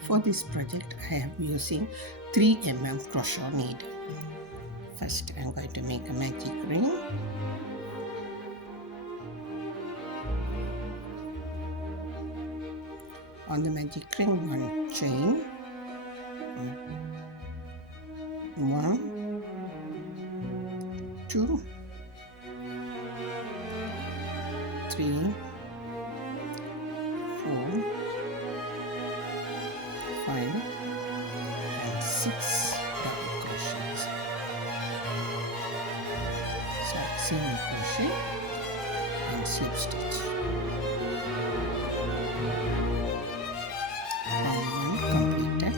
For this project, I am using 3 mm crochet needle. First, I am going to make a magic ring. On the magic ring, 1 chain, 1, 2, 3, 4, 5 and 6 double crochets. So single crochet and slip stitch. One completed.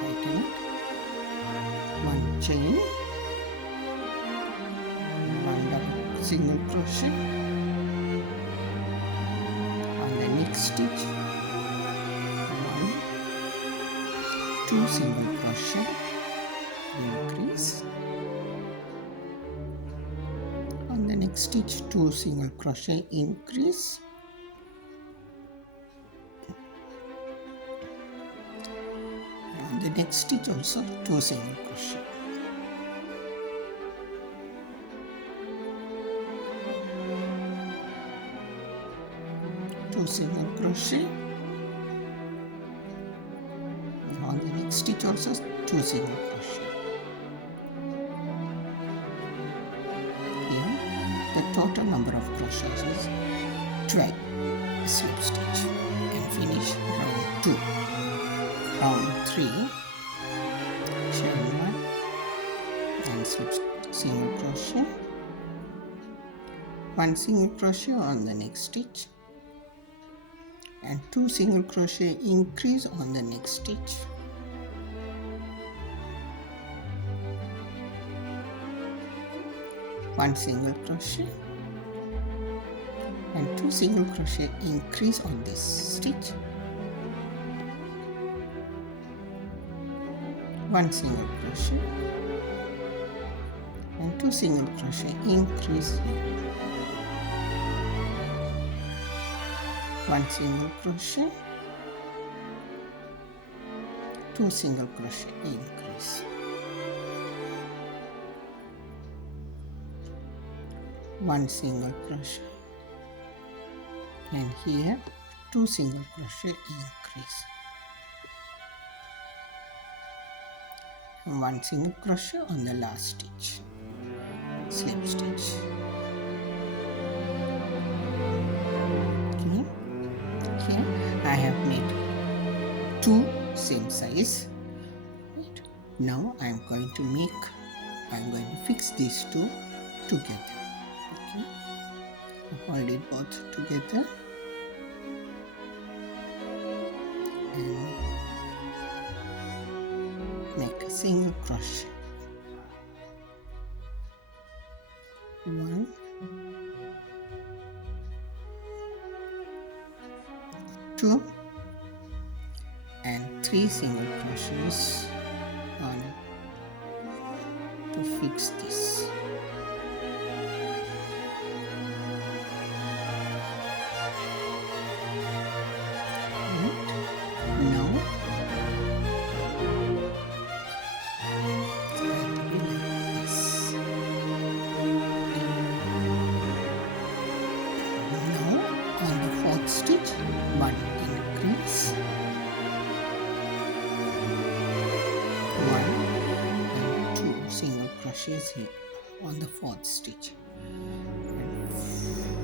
Tighten it. 1 chain, 1 double single crochet. On the next stitch, 1, 2 single crochet, increase. On the next stitch, 2 single crochet, increase. On the next stitch also 2 single crochet. Single crochet. On the next stitch also 2 single crochet. Here the total number of crochets is 12 slip stitch and finish round 2. Round 3 chain 1 and slip single crochet. 1 single crochet on the next stitch and 2 single crochet, increase on the next stitch. One single crochet and 2 single crochet, increase on this stitch. 1 single crochet and 2 single crochet, increase here. 1 single crochet, 2 single crochet, increase. 1 single crochet and here 2 single crochet, increase. And 1 single crochet on the last stitch, slip stitch. Here I have made 2 same size. Right. Now I am going to fix these 2 together. Okay. Hold it both together and make a single crochet. 1, 2 and 3 single crochets on to fix this. Now it's going to be like this. Now on the 4th stitch, 1 increase, 1 and 2 single crochets here on the 4th stitch.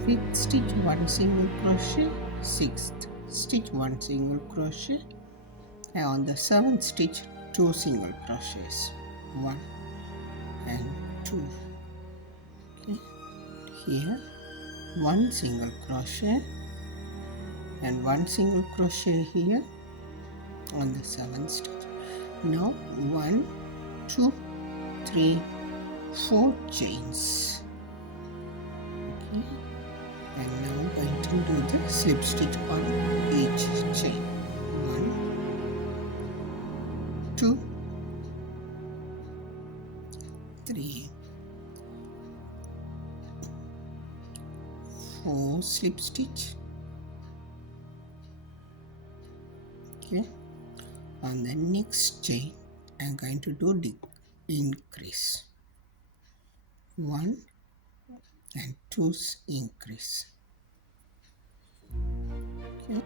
5th stitch 1 single crochet, 6th stitch 1 single crochet, and on the 7th stitch 2 single crochets, 1 and 2. Okay. Here 1 single crochet and 1 single crochet here on the 7th stitch. Now 1, 2, 3, 4 chains. Okay. And now I'm going to do the slip stitch on each chain. 1, 2, 3, 4 slip stitch, Okay, on the next chain I'm going to do the increase, 1 and 2 increase. Okay.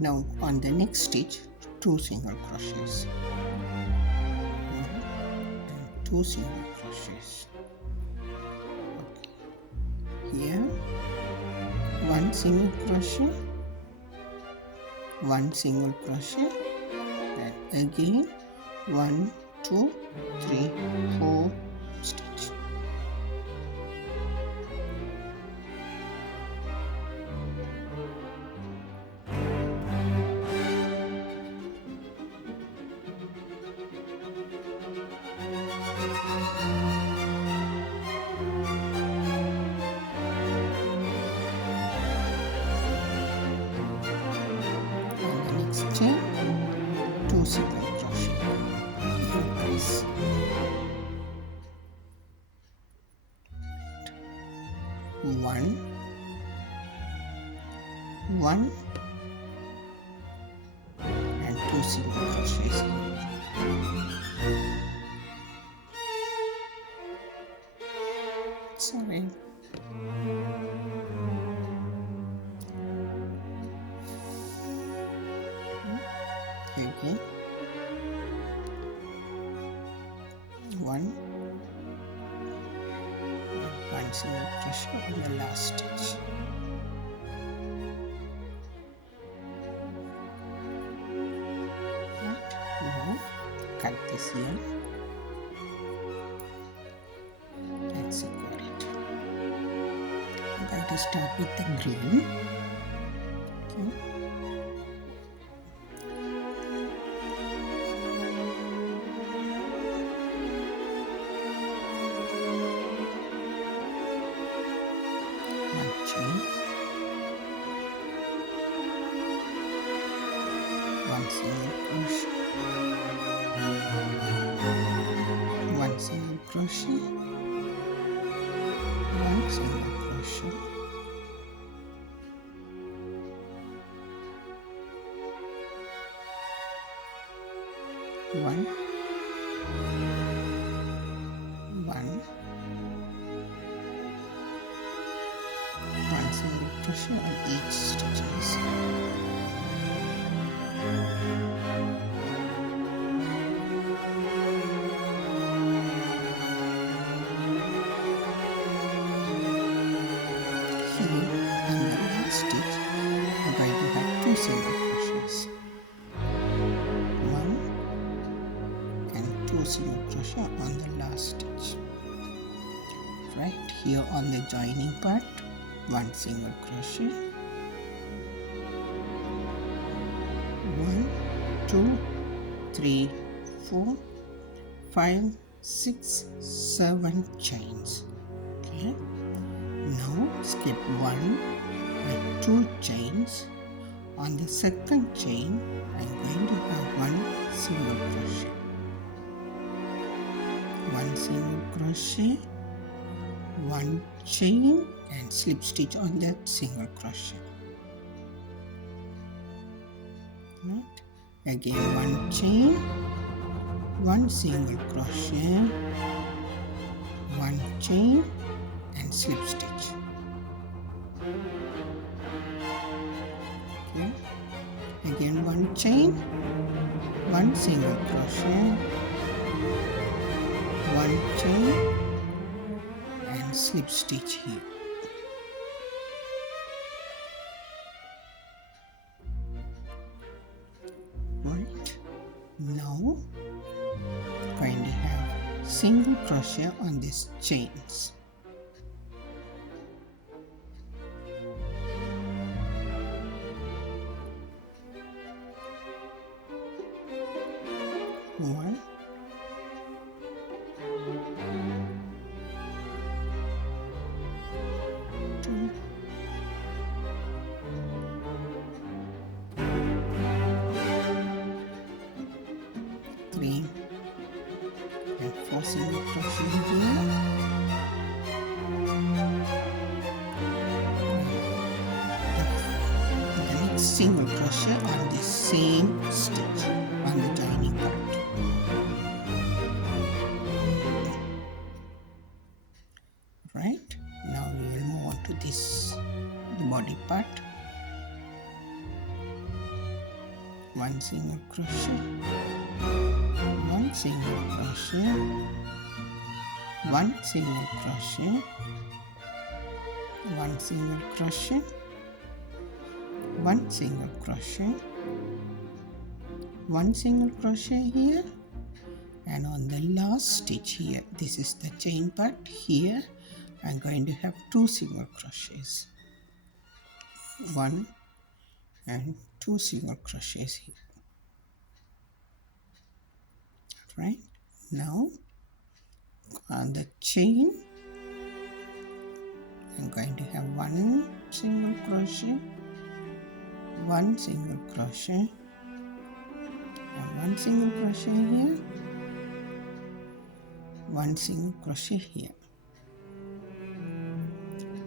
Now on the next stitch, 2 single crochets, 1 and 2 single crochets. Okay. Here 1 single crochet, 1 single crochet, and again 1, 2, 3, 4 stitch. Chain, 2 single crochet, increase, 1, 1 and 2 single crochets here. Sorry. Again, 1 single crochet on the last stitch. Right, now cut this here. Let's secure it. I'm going to start with the green. Okay. Chain, 1 single crochet, 1 single crochet, 1 single crochet, 1, 1, 1 single crochet on each stitches. Here on the last stitch, I'm going to have 2 single crochets, 1 and 2 single crochet on the last stitch. Right here on the joining part, 1 single crochet, 1, 2, 3, 4, 5, 6, 7 chains. Okay, now skip 1 and 2 chains. On the second chain, I'm going to have 1 single crochet, 1 single crochet, 1 chain and slip stitch on that single crochet. Right. Again 1 chain, 1 single crochet, 1 chain and slip stitch. Okay. Again 1 chain, 1 single crochet, 1 chain and slip stitch here. Right, now going to have single crochet on these chains. One, 2, 3 and 4 single crochet here. The 6 single crochet on the same stitch on the joining part. Right, now we will move on to this, the body part. 1 single crochet, 1 single crochet, 1 single crochet, 1 single crochet, 1 single crochet, 1 single crochet here, and on the last stitch here, this is the chain part here, I'm going to have 2 single crochets, 1 and 2 single crochets here. Right, now on the chain I'm going to have 1 single crochet, 1 single crochet, and 1 single crochet here, 1 single crochet here.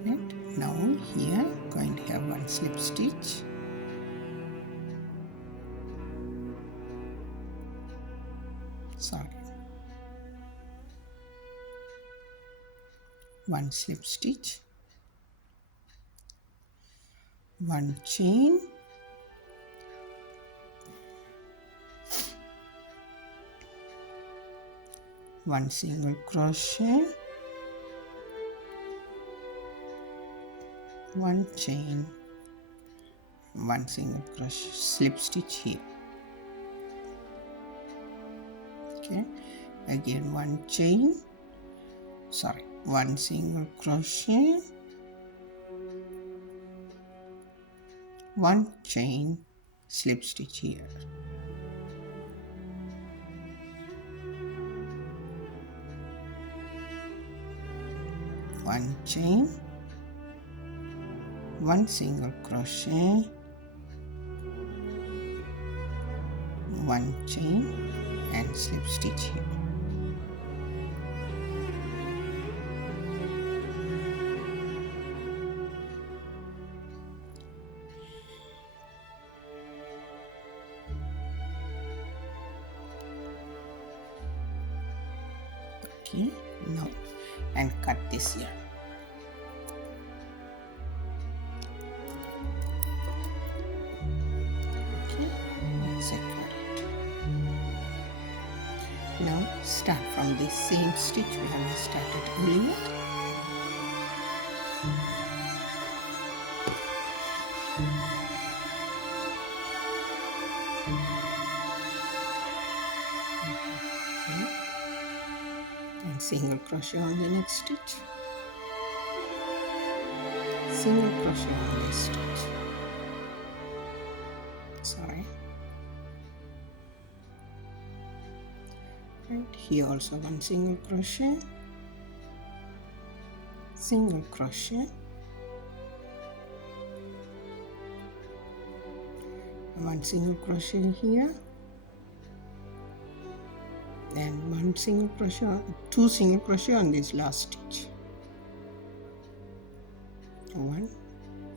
Right, now here going to have 1 slip stitch, sorry, 1 slip stitch, 1 chain, 1 single crochet, 1 chain, 1 single crochet, slip stitch here. Okay, again 1 chain, sorry, 1 single crochet, 1 chain, slip stitch here. One chain, 1 single crochet, 1 chain, and slip stitch here. Okay, now and cut this yarn. Okay, let's secure it. Now start from the same stitch where we started earlier. And single crochet on the next stitch, single crochet on this stitch, sorry, right here also 1 single crochet, single crochet, 1 single crochet here, and 1 single crochet, 2 single crochet on this last stitch, 1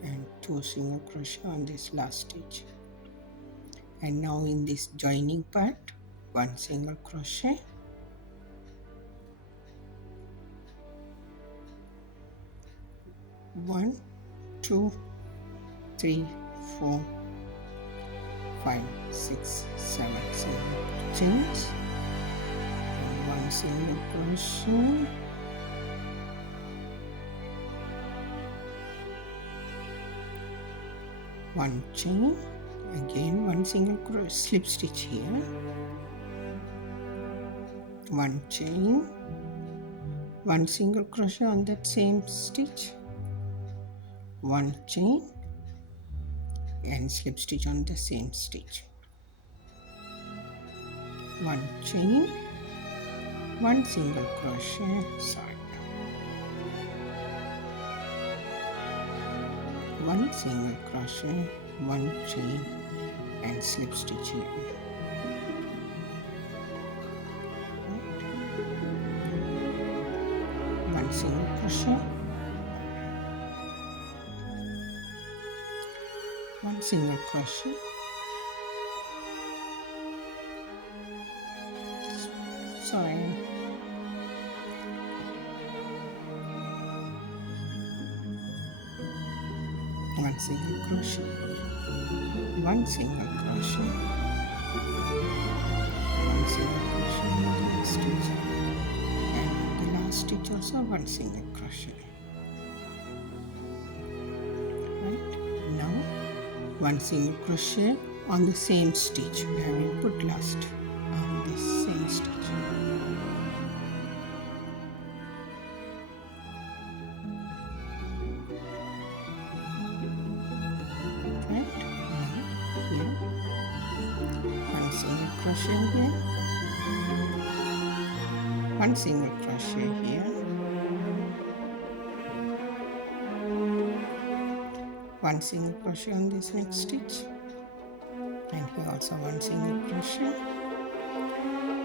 and 2 single crochet on this last stitch. And now in this joining part, 1 single crochet, 1, 2, 3, 4, 5, 6, 7 single chains, and 1 single crochet, 1 chain, again 1 single crochet, slip stitch here, 1 chain, 1 single crochet on that same stitch, 1 chain, and slip stitch on the same stitch, 1 chain, 1 single crochet, sorry, 1 single crochet, 1 chain, and slip stitch here. 1 single crochet, 1 single crochet, sorry, 1 single crochet, 1 single crochet, 1 single crochet in the last stitch, and the last stitch also 1 single crochet. Right, now 1 single crochet on the same stitch we have input last on this same stitch. Right, now here 1 single crochet again, 1 single crochet here, 1 single crochet on this next stitch, and here also 1 single crochet,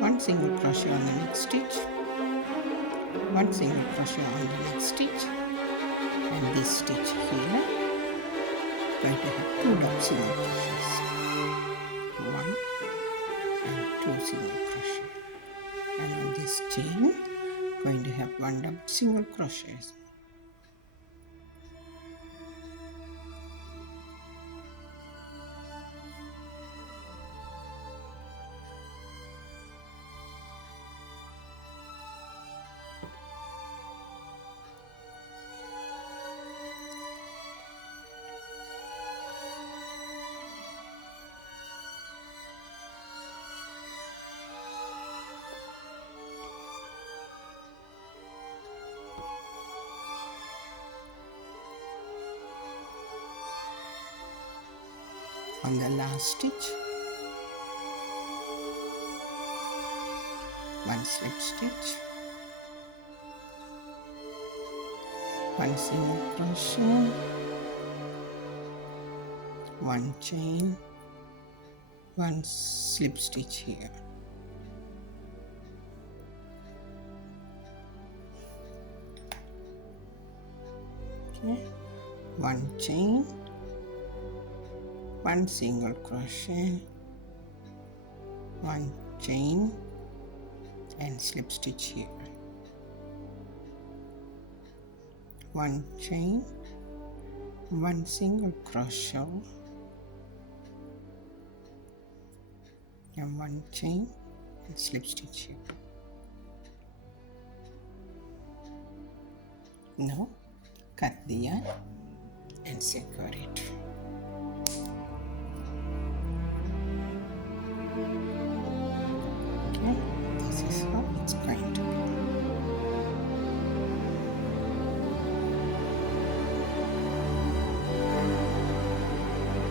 1 single crochet on the next stitch, 1 single crochet on the next stitch, and this stitch here going to have 2 double single crochets, 1 and 2 single crochet, and on this chain going to have 1 double single crochets. On the last stitch, 1 slip stitch, 1 single crochet, 1 chain, 1 slip stitch here. Okay, 1 chain, 1 single crochet, 1 chain, and slip stitch here. 1 chain, 1 single crochet, and 1 chain and slip stitch here. Now cut the yarn and secure it.